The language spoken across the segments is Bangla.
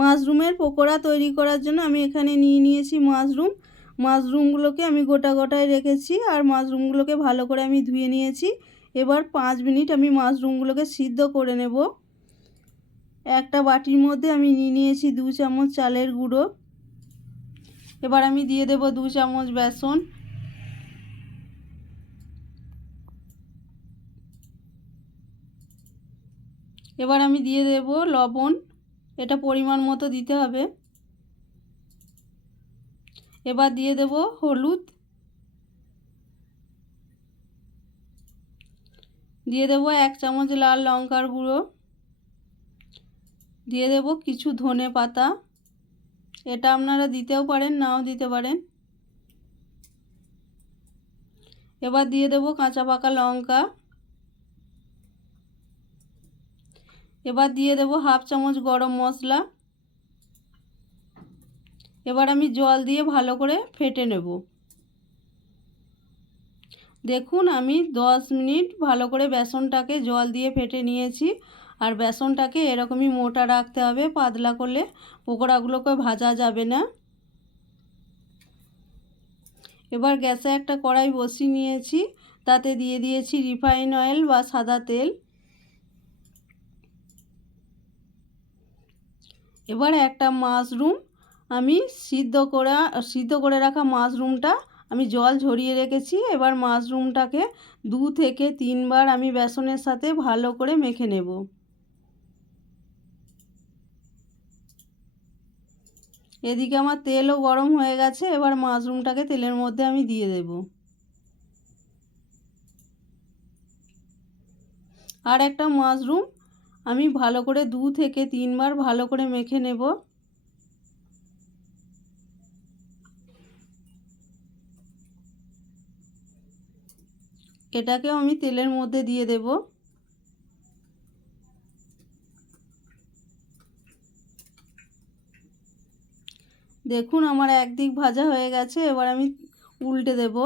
মাশরুমের পকোড়া তৈরি করার জন্য আমি এখানে নিয়ে নিয়েছি মাশরুম। মাশরুমগুলোকে আমি গোটা গোটায় রেখেছি আর মাশরুমগুলোকে ভালো করে আমি ধুয়ে নিয়েছি। এবার পাঁচ মিনিট আমি মাশরুমগুলোকে সিদ্ধ করে নেব। একটা বাটির মধ্যে আমি নিয়ে নিয়েছি দু চামচ চালের গুঁড়ো। এবার আমি দিয়ে দেব দু চামচ বেসন। এবার আমি দিয়ে দেব লবণ। এটা পরিমাণ মতো দিতে হবে। এবার দিয়ে দেব হলুদ। দিয়ে দেব এক চামচ লাল লঙ্কার গুঁড়ো। দিয়ে দেব কিছু ধনে পাতা। এটা আপনারা দিতেও পারেন, নাও দিতে পারেন। এবার দিয়ে দেব কাঁচা পাকা লঙ্কা। এবার দিয়ে দেব হাফ চামচ গরম মশলা। এবার আমি জল দিয়ে ভালো করে ফেটে নেব। দেখুন, আমি দশ মিনিট ভালো করে বেসনটাকে জল দিয়ে ফেটে নিয়েছি। আর বেসনটাকে এরকমই মোটা রাখতে হবে পাতলা করলে, পকোড়াগুলোকে ভাজা যাবে না। এবার গ্যাসে একটা কড়াই বসিয়ে নিয়েছি। তাতে দিয়ে দিয়েছি রিফাইন অয়েল বা সাদা তেল। এবার একটা মাশরুম আমি সিদ্ধ করা, সিদ্ধ করে রাখা মাশরুমটা আমি জল ঝরিয়ে রেখেছি। এবার মাশরুমটাকে দু থেকে তিনবার আমি বেসনের সাথে ভালো করে মেখে নেব। এদিকে আমার তেলও গরম হয়ে গেছে, এবার মাশরুমটাকে তেলের মধ্যে আমি দিয়ে দেব। আর একটা মাশরুম আমি ভালো করে দু থেকে তিনবার ভালো করে মেখে নেব। এটাকেও আমি তেলের মধ্যে দিয়ে দেব। দেখুন আমার একদিক ভাজা হয়ে গেছে, এবার আমি উল্টে দেব।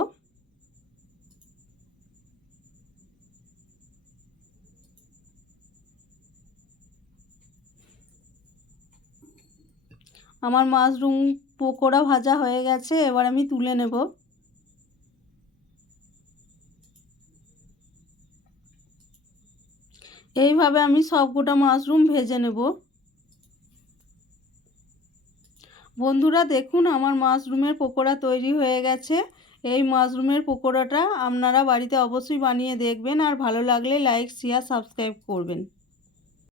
আমার মাশরুম পকোড়া ভাজা হয়ে গেছে, এবার আমি তুলে নেব। এইভাবে আমি সবকটা মাশরুম ভেজে নেব। বন্ধুরা, দেখুন আমার মাশরুমের পকোড়া তৈরি হয়ে গেছে। এই মাশরুমের পকোড়াটা আপনারা বাড়িতে অবশ্যই বানিয়ে দেখবেন, আর ভালো লাগলে লাইক, শেয়ার, সাবস্ক্রাইব করবেন।